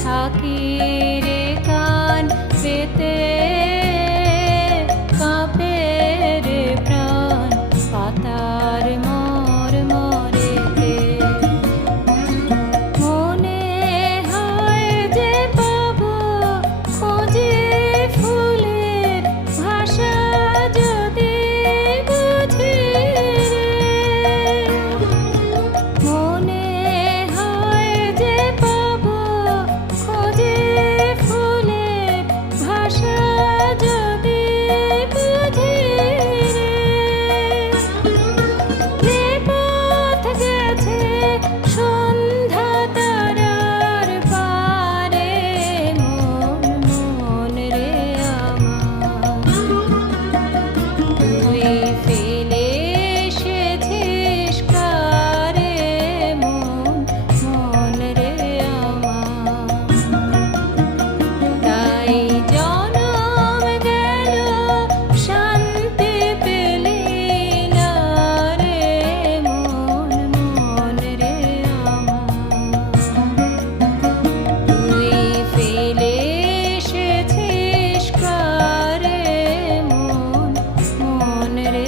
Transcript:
থাকি রে কান পেতে কাঁপে রে প্রাণ পাতার মর মরেতে মনে হয় যে পাবো খোঁজে ফুলের ভাষা যদি বুঝি মনে হয় যে পাবো খোঁজে ফুলের ভাষা যদি বুঝি যে পথ গেছে সন্ধ্যা তারার পারে মন মন রে আমার তুই ফেলে এসেছিস কারে মন মন রে আমার তাই জনম গেল শান্তি পেলি না রে মন মন রে আমার তুই ফেলে এসেছিস কারে মন মন রে